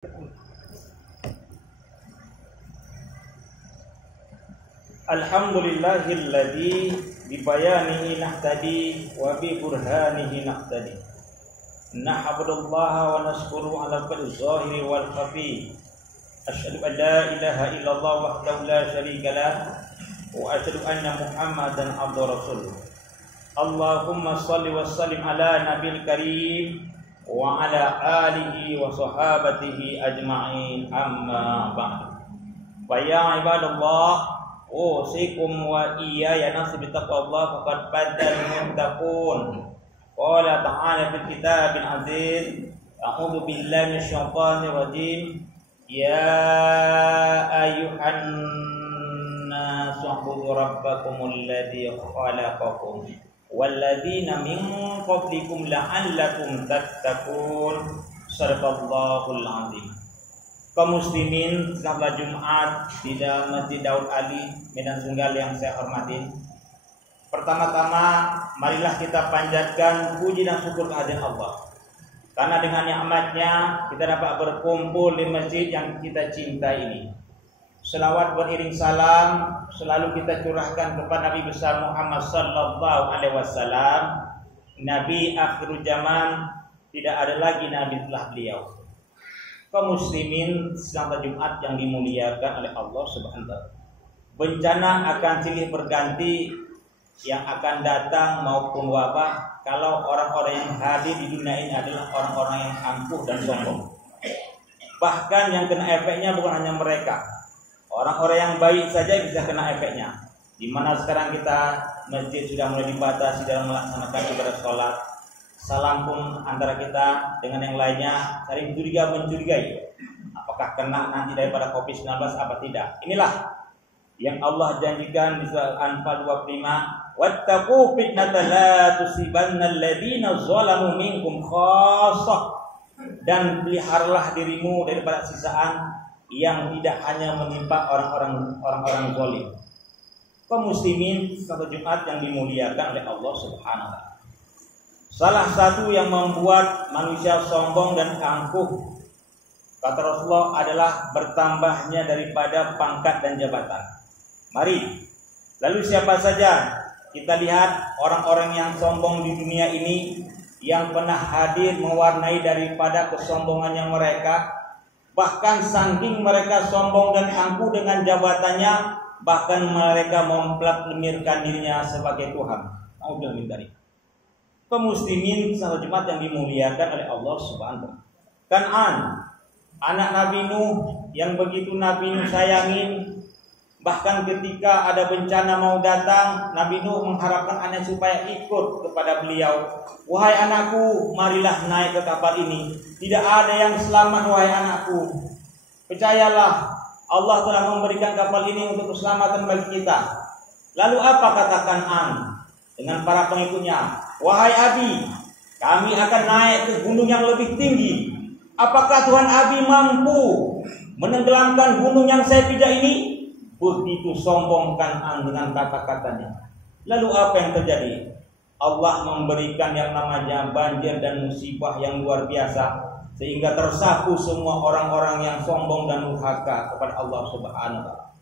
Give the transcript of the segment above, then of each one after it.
Alhamdulillahilladzi bibayanihi nahtadi wa bi burhanihi naqtadi. Nahmadullaha wa nashkuru ala kulli zahiri wal khafi. Asyhadu an la ilaha illallah wahdahu la syarika lah wa asyhadu anna Muhammadan abduhu rasuluh. Allahumma shalli wa sallim ala nabiyil karim wa ala alihi wa sahabatihi ajma'in, amma ba'd. Fa ya ibadallah, usikum wa iyaya nafsi bittaqwallah faqad badal muttaqun. Qala ta'ala fil kitabil aziz, a'udzu billahi minasyaitonir rajim. Ya ayyuhan nasu u'budu rabbakumul ladzi khalaqakum walladzina min qablikum la'allakum tattaqun. Shadaqallahul azim. Kaum muslimin salat Jumat di dalam Masjid Daud Ali, Medan Sunggal yang saya hormati. Pertama-tama marilah kita panjatkan puji dan syukur kehadirat Allah. Karena dengan nikmatnya kita dapat berkumpul di masjid yang kita cintai ini. Selawat beriring salam selalu kita curahkan kepada Nabi besar Muhammad sallallahu alaihi wasallam, Nabi akhir zaman, tidak ada lagi nabi setelah beliau. Kaum muslimin salat Jumat yang dimuliakan oleh Allah Subhanahu wa taala. Bencana akan silih berganti yang akan datang maupun wabah kalau orang-orang yang hadir di dunia ini adalah orang-orang yang angkuh dan sombong. Bahkan yang kena efeknya bukan hanya mereka. Orang-orang yang baik saja bisa kena efeknya. Di mana sekarang kita masjid sudah mulai dibatasi dalam melaksanakan ibadah sholat. Salam pun antara kita dengan yang lainnya saling mencurigai apakah kena nanti daripada COVID-19 apa tidak. Inilah yang Allah janjikan di surah Al-Anfal 25, wattaqu fitnatan la tusibanna alladziina zalamu minkum khassah, dan peliharalah dirimu daripada sisaan yang tidak hanya menimpa orang-orang zalim. Kaum muslimin salat Jumat yang dimuliakan oleh Allah Subhanahu wa taala. Salah satu yang membuat manusia sombong dan angkuh, kata Rasulullah, adalah bertambahnya daripada pangkat dan jabatan. Mari, lalu siapa saja kita lihat orang-orang yang sombong di dunia ini yang pernah hadir mewarnai daripada kesombongannya mereka. Bahkan saking mereka sombong dan angkuh dengan jabatannya, bahkan mereka mempelak-lemirkan dirinya sebagai Tuhan. Nauzubillah min dzalik. Kaum muslimin salat Jumat yang dimuliakan oleh Allah Subhanahu wa taala. Kan'an, anak Nabi Nuh yang begitu Nabi Nuh sayangin, bahkan ketika ada bencana mau datang, Nabi Nuh mengharapkan anak supaya ikut kepada beliau. Wahai anakku, marilah naik ke kapal ini. Tidak ada yang selamat wahai anakku. Percayalah, Allah telah memberikan kapal ini untuk keselamatan bagi kita. Lalu apa kata Kan'an dengan para pengikutnya? Wahai Abi, kami akan naik ke gunung yang lebih tinggi. Apakah Tuhan Abi mampu menenggelamkan gunung yang saya pijak ini? Begitu sombong Kan'an dengan kata-katanya. Lalu apa yang terjadi? Allah memberikan yang namanya banjir dan musibah yang luar biasa, sehingga tersapu semua orang-orang yang sombong dan durhaka kepada Allah Subhanahu wa taala.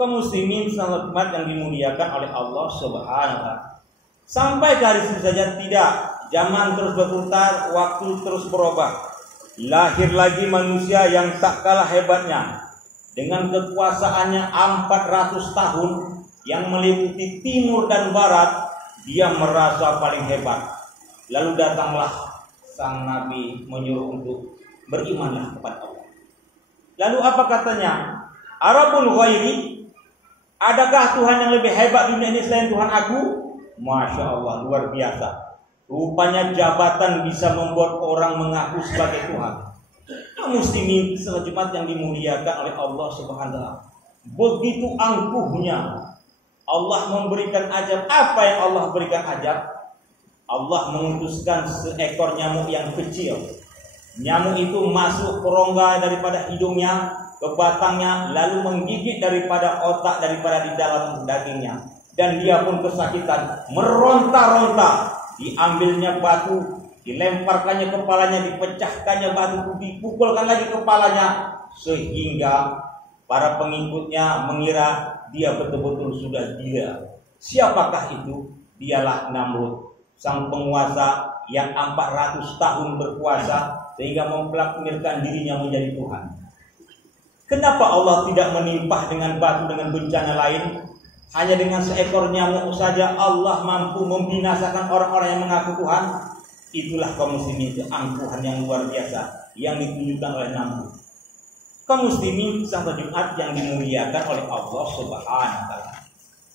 Kaum muslimin salat Jumat yang dimuliakan oleh Allah Subhanahu wa taala. Sampai ke hari ini saja tidak. Zaman terus berputar, waktu terus berubah. Lahir lagi manusia yang tak kalah hebatnya. Dengan kekuasaannya 400 tahun yang meliputi timur dan barat, dia merasa paling hebat. Lalu datanglah sang Nabi menyuruh untuk berimanlah kepada Allah. Lalu apa katanya? Arabul ghairi, adakah Tuhan yang lebih hebat di dunia ini selain Tuhan aku? Masya Allah, luar biasa. Rupanya jabatan bisa membuat orang mengaku sebagai Tuhan. Muslimin salat Jumat yang dimuliakan oleh Allah Subhanahu wa taala. Begitu angkuhnya Allah memberikan ajab. Apa yang Allah berikan ajab? Allah mengutuskan seekor nyamuk yang kecil. Nyamuk itu masuk ke rongga daripada hidungnya, ke batangnya, lalu menggigit daripada otak daripada di dalam dagingnya. Dan dia pun kesakitan, meronta-ronta. Diambilnya batu, dilemparkannya kepalanya, dipecahkannya batu, dipukulkan lagi kepalanya, sehingga para pengikutnya mengira dia betul-betul sudah gila. Siapakah itu? Dialah Namrud, sang penguasa yang 400 tahun berkuasa sehingga memproklamirkan dirinya menjadi Tuhan. Kenapa Allah tidak menimpah dengan batu, dengan bencana lain? Hanya dengan seekor nyamuk saja Allah mampu membinasakan orang-orang yang mengaku Tuhan. Itulah kaum muslimin, keangkuhan yang luar biasa yang ditunjukkan oleh Namrud. Kaum muslimin salat Jumat yang dimuliakan oleh Allah Subhanahu wa taala.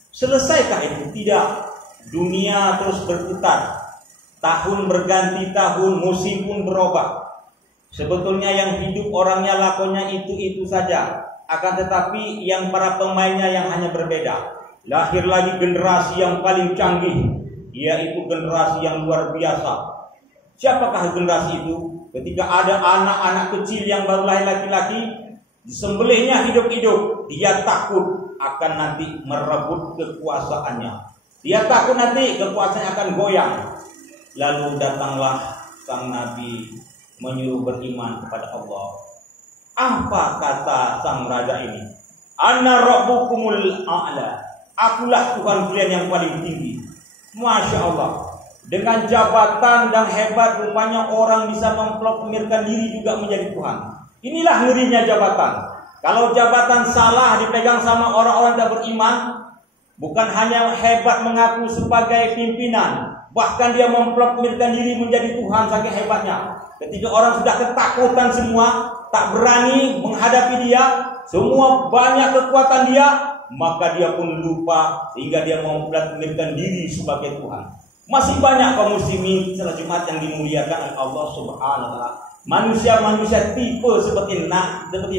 Selesaikah itu? Tidak. Dunia terus berputar. Tahun berganti tahun, musim pun berubah. Sebetulnya yang hidup orangnya lakonnya itu saja. Akan tetapi yang para pemainnya yang hanya berbeda. Lahir lagi generasi yang paling canggih, yaitu generasi yang luar biasa. Siapakah generasi itu? Ketika ada anak-anak kecil yang baru lahir laki-laki, disembelihnya hidup-hidup, dia takut akan nanti merebut kekuasaannya. Dia takut nanti kekuasaannya akan goyang. Lalu datanglah sang Nabi menyuruh beriman kepada Allah. Apa kata sang raja ini? Ana rabbukumul a'la. Akulah Tuhan kalian yang paling tinggi. Masya Allah. Dengan jabatan dan hebat, rupanya orang bisa memproklamirkan diri juga menjadi Tuhan. Inilah ngerinya jabatan. Kalau jabatan salah dipegang sama orang-orang yang beriman, bukan hanya hebat mengaku sebagai pimpinan, bahkan dia memproklamirkan diri menjadi Tuhan saking hebatnya. Ketika orang sudah ketakutan semua, tak berani menghadapi dia, semua banyak kekuatan dia, maka dia pun lupa sehingga dia memproklamirkan diri sebagai Tuhan. Masih banyak kaum muslimin salat Jumat yang dimuliakan oleh Allah Subhanahu wa taala. Manusia-manusia tipe seperti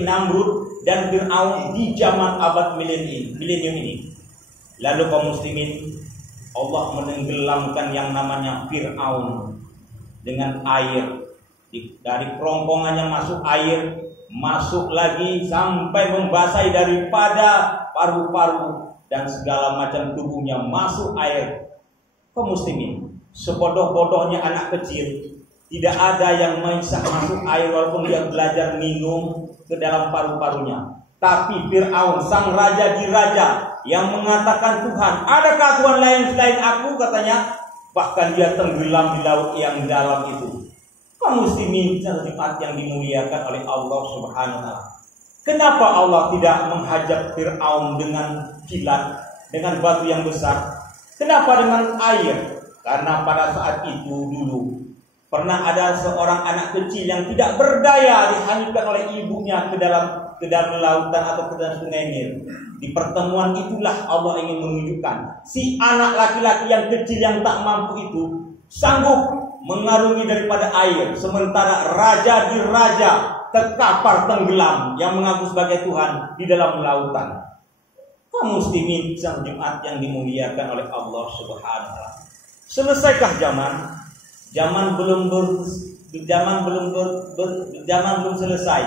Namrud dan Fir'aun di zaman abad milenium ini. Lalu kaum muslimin, Allah menenggelamkan yang namanya Fir'aun dengan air. Dari kerongkongannya masuk air, masuk lagi sampai membasahi daripada paru-paru dan segala macam tubuhnya masuk air. Kaum muslimin, sebodoh-bodohnya anak kecil, tidak ada yang bisa masuk air walaupun dia belajar minum ke dalam paru-parunya. Tapi Fir'aun, sang raja di raja yang mengatakan Tuhan, adakah Tuhan lain selain aku, katanya, bahkan dia tenggelam di laut yang dalam itu. Kaum muslimin Jumat yang dimuliakan oleh Allah Subhanahu wa taala. Kenapa Allah tidak menghajar Fir'aun dengan kilat, dengan batu yang besar? Kenapa dengan air? Karena pada saat itu dulu pernah ada seorang anak kecil yang tidak berdaya dihanyutkan oleh ibunya ke dalam lautan atau ke dalam sungai Nil. Di pertemuan itulah Allah ingin menunjukkan si anak laki-laki yang kecil yang tak mampu itu sanggup mengarungi daripada air, sementara raja di raja terkapar tenggelam yang mengaku sebagai Tuhan di dalam lautan. Kaum muslimin Jumat yang dimuliakan oleh Allah Subhanahu wa taala. Selesaikah zaman? Zaman belum selesai.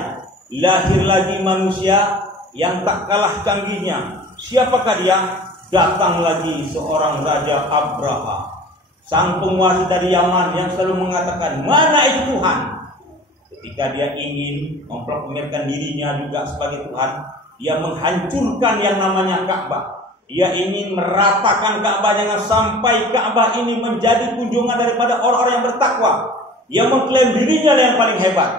Lahir lagi manusia yang tak kalah canggihnya. Siapakah dia? Datang lagi seorang raja Abraha, sang penguasa dari Yaman yang selalu mengatakan, mana itu Tuhan? Ketika dia ingin memproklamirkan dirinya juga sebagai Tuhan, dia menghancurkan yang namanya Ka'bah. Dia ingin meratakan Ka'bah jangan sampai Ka'bah ini menjadi kunjungan daripada orang-orang yang bertakwa. Dia mengklaim dirinya yang paling hebat.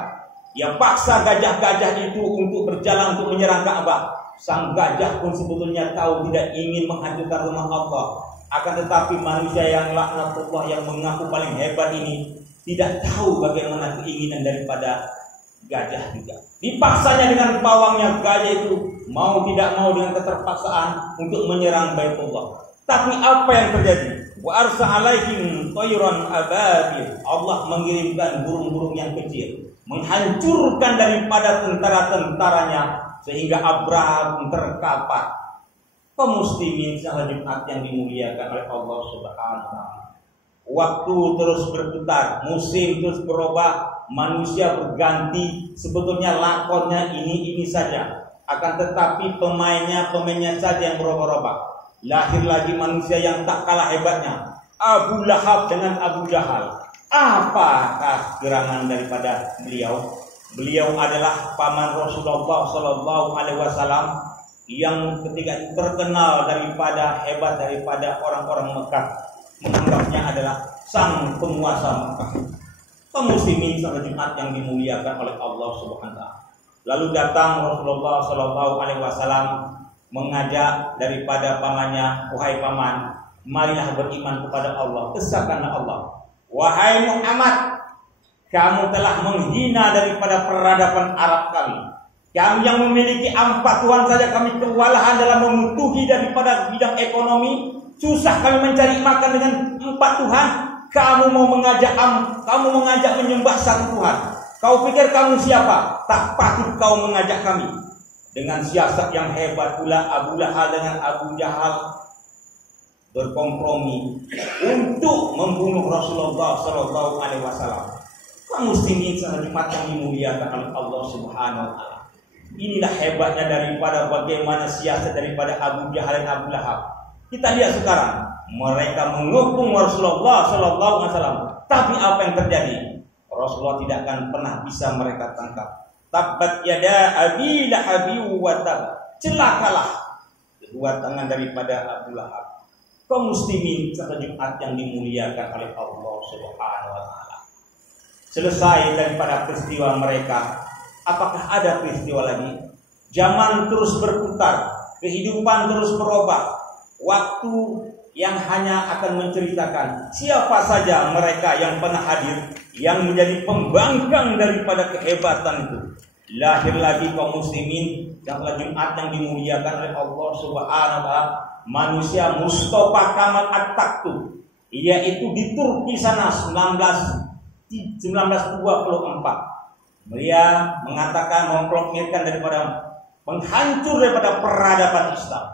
Dia paksa gajah-gajah itu untuk berjalan untuk menyerang Ka'bah. Sang gajah pun sebetulnya tahu tidak ingin menghancurkan rumah Allah. Akan tetapi manusia yang laknatullah yang mengaku paling hebat ini tidak tahu bagaimana keinginan daripada gajah juga. Dipaksanya dengan pawangnya gajah itu mau tidak mau dengan keterpaksaan untuk menyerang Baitullah. Tapi apa yang terjadi? Wa arsa alaihim tayran ababil. Allah mengirimkan burung-burung yang kecil menghancurkan daripada tentara-tentaranya sehingga Abraham terkapar. Kaum muslimin salat Jumat yang dimuliakan oleh Allah Subhanahu wa taala. Waktu terus berputar, musim terus berubah, manusia berganti. Sebetulnya lakonnya ini saja. Akan tetapi pemainnya saja yang berubah-ubah. Lahir lagi manusia yang tak kalah hebatnya, Abu Lahab dengan Abu Jahal. Apakah gerangan daripada beliau? Beliau adalah paman Rasulullah Sallallahu Alaihi Wasallam yang ketika itu terkenal daripada hebat daripada orang-orang Mekah, menganggapnya adalah sang penguasa Mekah. Kaum muslimin salat Jumat yang dimuliakan oleh Allah Subhanahu wa taala. Lalu datang Rasulullah Sallallahu Alaihi Wasallam mengajak daripada pamannya, wahai paman, marilah beriman kepada Allah, kesakanlah Allah. Wahai Muhammad, kamu telah menghina daripada peradaban Arab kami. Kami yang memiliki 4 Tuhan saja kami kewalahan dalam memutuhi daripada bidang ekonomi. Susah kami mencari makan dengan 4 Tuhan. Kamu mengajak menyembah 1 Tuhan. Kau pikir kamu siapa? Tak patut kau mengajak kami. Dengan siasat yang hebat pula Abu Lahab dengan Abu Jahal berkompromi untuk membunuh Rasulullah Sallallahu Alaihi Wasallam. Kaum muslimin salat Jumat yang dimuliakan oleh Allah Subhanahu wa taala. Inilah hebatnya daripada bagaimana siasat daripada Abu Jahal dan Abu Lahab. Kita lihat sekarang, mereka menghukum Rasulullah Sallallahu Alaihi Wasallam. Tapi apa yang terjadi? Rasulullah tidak akan pernah bisa mereka tangkap. Tabbat yada Abi Lahab wa tab. Celakalah kedua tangan daripada Abu Lahab. Kaum muslimin salat Jumat yang dimuliakan oleh Allah Subhanahu wa taala. Selesai daripada peristiwa mereka, apakah ada peristiwa lagi? Zaman terus berputar, kehidupan terus berubah. Waktu yang hanya akan menceritakan siapa saja mereka yang pernah hadir, yang menjadi pembangkang daripada kehebatan itu. Lahir lagi kaum muslimin salat Jumat yang dimuliakan oleh Allah Subhanahu wa taala, manusia Mustafa Kamal Atatürk, yaitu di Turki sana 1924. Dia mengatakan memproklamasikan daripada menghancur daripada peradaban Islam.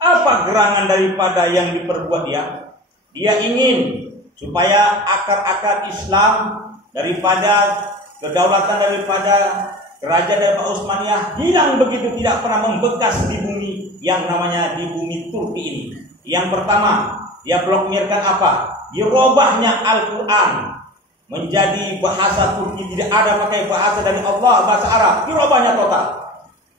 Apa gerangan daripada yang diperbuat dia? Dia ingin supaya akar-akar Islam daripada kedaulatan daripada kerajaan daripada Utsmaniyah hilang begitu tidak pernah membekas di bumi yang namanya di bumi Turki ini. Yang pertama, dia proklamasikan apa? Dirobahnya Al-Quran menjadi bahasa Turki, tidak ada pakai bahasa dari Allah, bahasa Arab, dirobahnya total.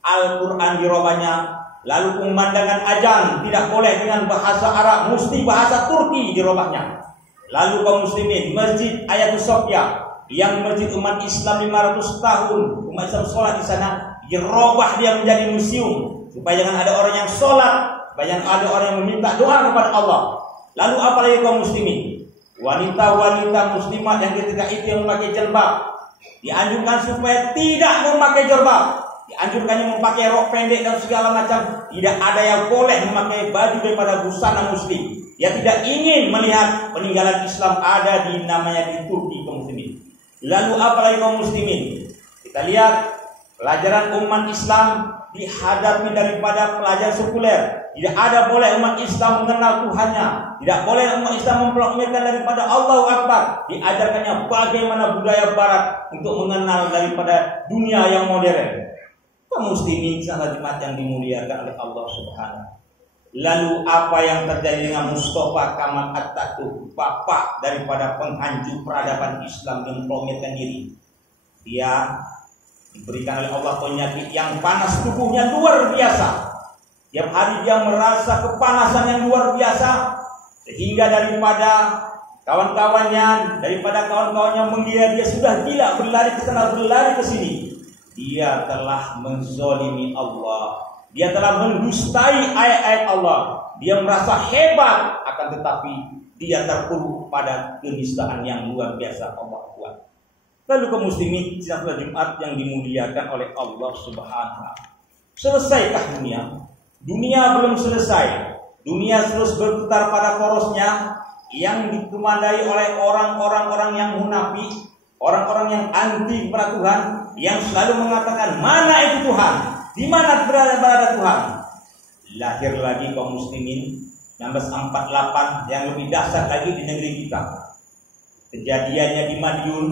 Al-Quran dirobahnya, lalu pemandangan azan tidak boleh dengan bahasa Arab, mesti bahasa Turki dirobahnya. Lalu kaum muslimin, Masjid Ayatul Sofia yang masjid umat Islam 500 tahun, umat Islam sholat di sana, dirobah dia menjadi museum supaya jangan ada orang yang sholat, supaya jangan ada orang yang meminta doa kepada Allah. Lalu apalagi kaum muslimin, wanita-wanita muslimat yang ketika itu yang memakai jilbab dianjurkan supaya tidak memakai jilbab, dianjurkannya memakai rok pendek dan segala macam. Tidak ada yang boleh memakai baju daripada busana muslim. Dia tidak ingin melihat peninggalan Islam ada di namanya di Turki kaum muslimin. Lalu apalagi kaum muslimin, kita lihat pelajaran umat Islam dihadapi daripada pelajaran sekuler. Tidak ada boleh umat Islam mengenal Tuhannya. Tidak boleh umat Islam memproklamasikan daripada Allahu Akbar. Diajarkannya bagaimana budaya Barat untuk mengenal daripada dunia yang modern. Kaum muslimin salat Jumat yang dimuliakan oleh Allah Subhanahu. Lalu apa yang terjadi dengan Mustafa Kamal Atatürk, bapak daripada penghancur peradaban Islam yang memproklamasikan diri? Dia diberikan oleh Allah penyakit yang panas tubuhnya luar biasa. Tiap hari dia merasa kepanasan yang luar biasa, sehingga daripada kawan-kawannya mengira dia sudah gila, berlari ke sana berlari ke sini. Dia telah menzalimi Allah, dia telah mendustai ayat-ayat Allah. Dia merasa hebat, akan tetapi dia terpuruk pada kenistaan yang luar biasa Allah buat. Lalu kaum muslimin salat Jumat yang dimuliakan oleh Allah Subhanahu wa taala. Selesaikah dunia? Dunia belum selesai. Dunia terus berputar pada porosnya yang ditumandai oleh orang-orang yang munafik, orang-orang yang anti kepada Tuhan, yang selalu mengatakan mana itu Tuhan, di mana berada Tuhan. Lahir lagi kaum muslimin 1948 yang lebih dahsyat lagi di negeri kita. Kejadiannya di Madiun,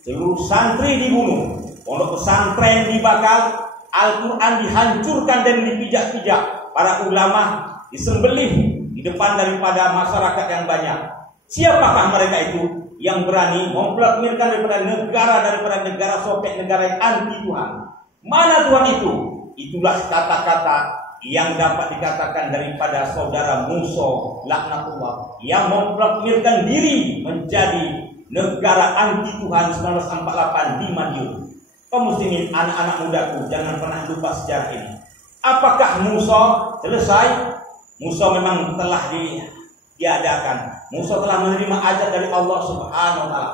seluruh santri dibunuh, pondok pesantren dibakar, Al-Quran dihancurkan dan dipijak-pijak, para ulama disembelih di depan daripada masyarakat yang banyak. Siapakah mereka itu? yang berani memblokirkan daripada negara Soviet, negara yang anti Tuhan. Mana Tuhan itu? Itulah kata-kata yang dapat dikatakan daripada saudara Musa laknatullah yang memblokirkan diri menjadi negara anti Tuhan 1948 di Madiun. Kaum muslimin, anak-anak mudaku, jangan pernah lupa sejarah ini. Apakah Musa selesai? Musa memang telah diadakan. Musa telah menerima ajar dari Allah Subhanahu wa taala.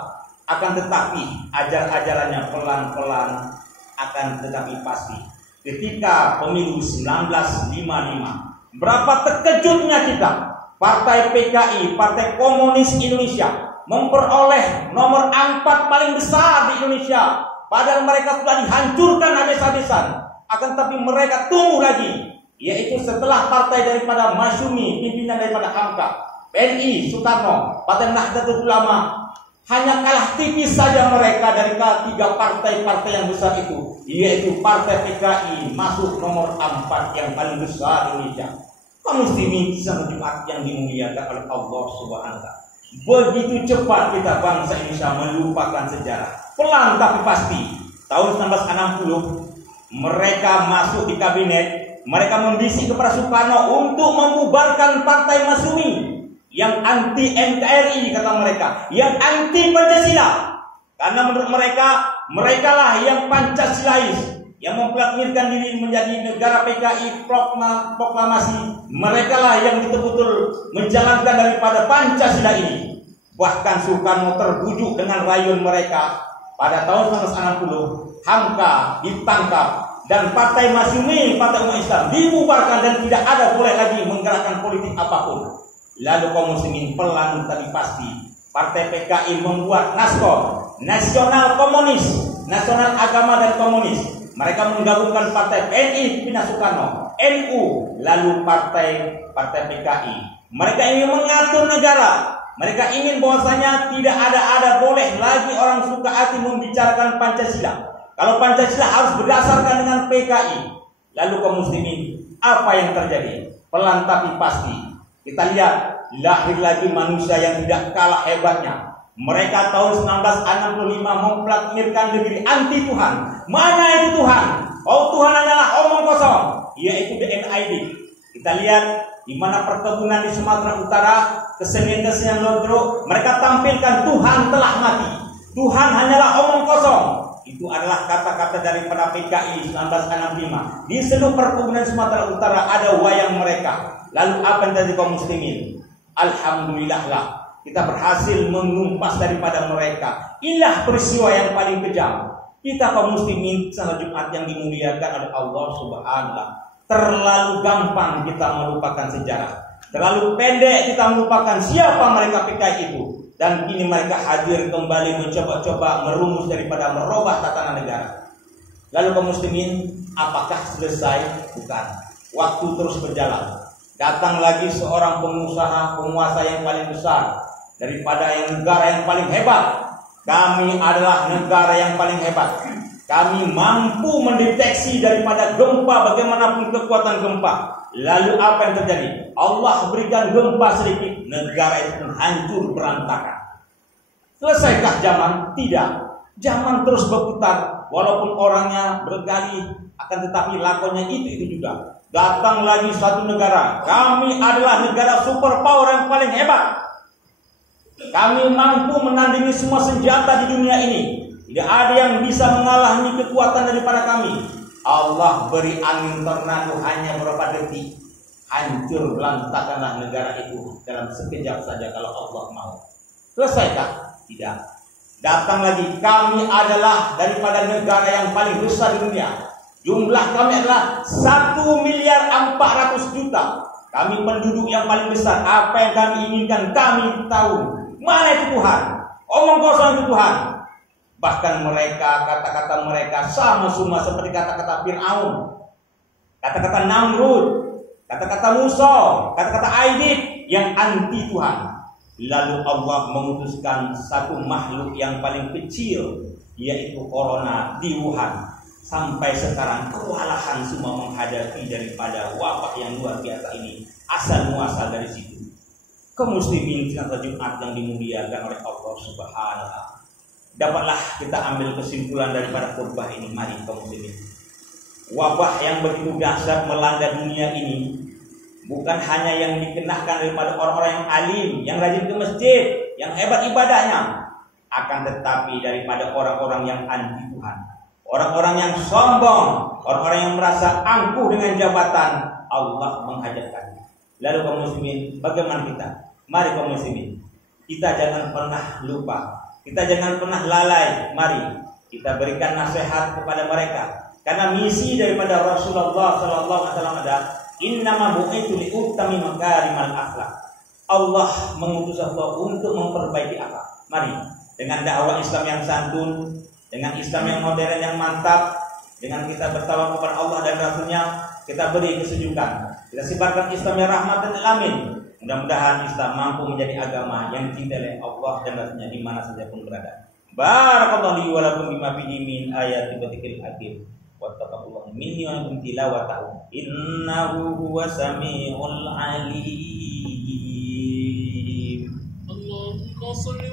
Akan tetapi ajar-ajarannya pelan-pelan, akan tetapi pasti. Ketika pemilu 1955, berapa terkejutnya kita, Partai PKI, Partai Komunis Indonesia, memperoleh nomor 4 paling besar di Indonesia. Padahal mereka sudah dihancurkan habis-habisan. Akan tetapi mereka tumbuh lagi, yaitu setelah partai daripada Masyumi, pimpinan daripada Hamka, PNI, Soekarno, Partai Nahdlatul Ulama, hanya kalah tipis saja mereka dari tiga partai-partai yang besar itu, yaitu Partai PKI masuk nomor 4 yang paling besar di Indonesia. Kaum muslimin sama Jumat yang dimuliakan oleh Allah Subhanahu wa taala. Begitu cepat kita bangsa Indonesia melupakan sejarah. Pelan tapi pasti. Tahun 1960 mereka masuk di kabinet, mereka membisik kepada Soekarno untuk membubarkan Partai Masyumi yang anti NKRI kata mereka, yang anti Pancasila. Karena menurut mereka lah yang Pancasilais, yang memproklamasikan diri menjadi negara PKI proklamasi. Mereka lah yang betul-betul menjalankan daripada Pancasila ini. Bahkan Soekarno terbujuk dengan rayuan mereka. Pada tahun 1960 Hamka ditangkap dan Partai Masyumi, Partai Umat Islam dibubarkan dan tidak ada boleh lagi menggerakkan politik apapun. Lalu kaum muslimin pelan tapi pasti Partai PKI membuat NASKOM, Nasional Komunis, Nasional Agama dan Komunis. Mereka menggabungkan Partai PNI pimpinan Soekarno, NU, lalu Partai PKI. Mereka ingin mengatur negara. Mereka ingin bahwasanya tidak ada boleh lagi orang suka hati membicarakan Pancasila. Kalau Pancasila harus berdasarkan dengan PKI. Lalu kaum muslimin, apa yang terjadi? Pelan tapi pasti. Kita lihat lahir lagi manusia yang tidak kalah hebatnya. Mereka tahun 1965 memproklamasikan negeri anti Tuhan. Mana itu Tuhan? Oh, Tuhan adalah omong kosong, yaitu DNID. Kita lihat di mana perkebunan di Sumatera Utara, kesenian-kesenian Lodro, mereka tampilkan Tuhan telah mati. Tuhan hanyalah omong kosong. Itu adalah kata-kata daripada PKI 1965. Di seluruh perkebunan Sumatera Utara ada wayang mereka. Lalu apa yang terjadi kaum muslimin? Alhamdulillah lah, kita berhasil menumpas daripada mereka. Inilah peristiwa yang paling kejam. Kita kaum muslimin salat Jumat yang dimuliakan oleh Allah Subhanahu wa taala, terlalu gampang kita melupakan sejarah. Terlalu pendek kita melupakan siapa mereka PKI itu. Dan kini mereka hadir kembali mencoba-coba merumus daripada merubah tatanan negara. Lalu kaum muslimin, apakah selesai? Bukan. Waktu terus berjalan. Datang lagi seorang penguasa yang paling besar daripada negara yang paling hebat. Kami adalah negara yang paling hebat. Kami mampu mendeteksi daripada gempa, bagaimanapun kekuatan gempa. Lalu apa yang terjadi? Allah berikan gempa sedikit, negara itu pun hancur berantakan. Selesaikah zaman? Tidak. Zaman terus berputar, walaupun orangnya berganti, akan tetapi lakonnya itu juga. Datang lagi suatu negara. Kami adalah negara superpower yang paling hebat. Kami mampu menandingi semua senjata di dunia ini. Tidak ada yang bisa mengalahkan kekuatan daripada kami. Allah beri angin tornado hanya beberapa detik. Hancur berantakanlah negara itu dalam sekejap saja kalau Allah mau. Selesaikah? Tidak. Datang lagi, kami adalah daripada negara yang paling besar di dunia. Jumlah kami adalah 1.400.000.000. Kami penduduk yang paling besar. Apa yang kami inginkan kami tahu. Mana itu Tuhan? Omong kosong itu Tuhan. Bahkan mereka, kata-kata mereka sama semua seperti kata-kata Fir'aun, kata-kata Namrud, kata-kata Musa, kata-kata Aidid yang anti Tuhan. Lalu Allah memutuskan satu makhluk yang paling kecil, yaitu corona di Wuhan. Sampai sekarang kewalahan semua menghadapi daripada wabah yang luar biasa ini. Asal muasal dari situ. kaum muslimin pada Jumat yang dimuliakan oleh Allah Subhanahu wa taala. Dapatlah kita ambil kesimpulan daripada khutbah ini, mari kaum muslimin. Wabah yang begitu dahsyat melanda dunia ini bukan hanya yang dikenakan daripada orang-orang yang alim, yang rajin ke masjid, yang hebat ibadahnya, akan tetapi daripada orang-orang yang anti Tuhan, orang-orang yang sombong, orang-orang yang merasa angkuh dengan jabatan. Allah menghajatkan. Lalu kaum muslimin, bagaimana kita? Mari kaum muslimin, kita jangan pernah lupa, kita jangan pernah lalai. Mari kita berikan nasihat kepada mereka, karena misi daripada Rasulullah SAW adalah innama bu'itu li'utami makarimal akhlak. Allah mengutus aku untuk memperbaiki akhlak. Mari dengan dakwah Islam yang santun, dengan Islam yang modern yang mantap, dengan kita bertawakal kepada Allah dan Rasulnya, kita beri kesejukan, kita sebarkan Islam yang rahmatan lil alamin. Mudah-mudahan Islam mampu menjadi agama yang dicintai oleh Allah dan Rasulnya di mana saja pun berada. Barakallahu li wa lakum bima fihi min ayati dzikil hakim. Wattaqullah minni wa lakum tilawatahu innahu huwas samiul alim. Allahumma shalli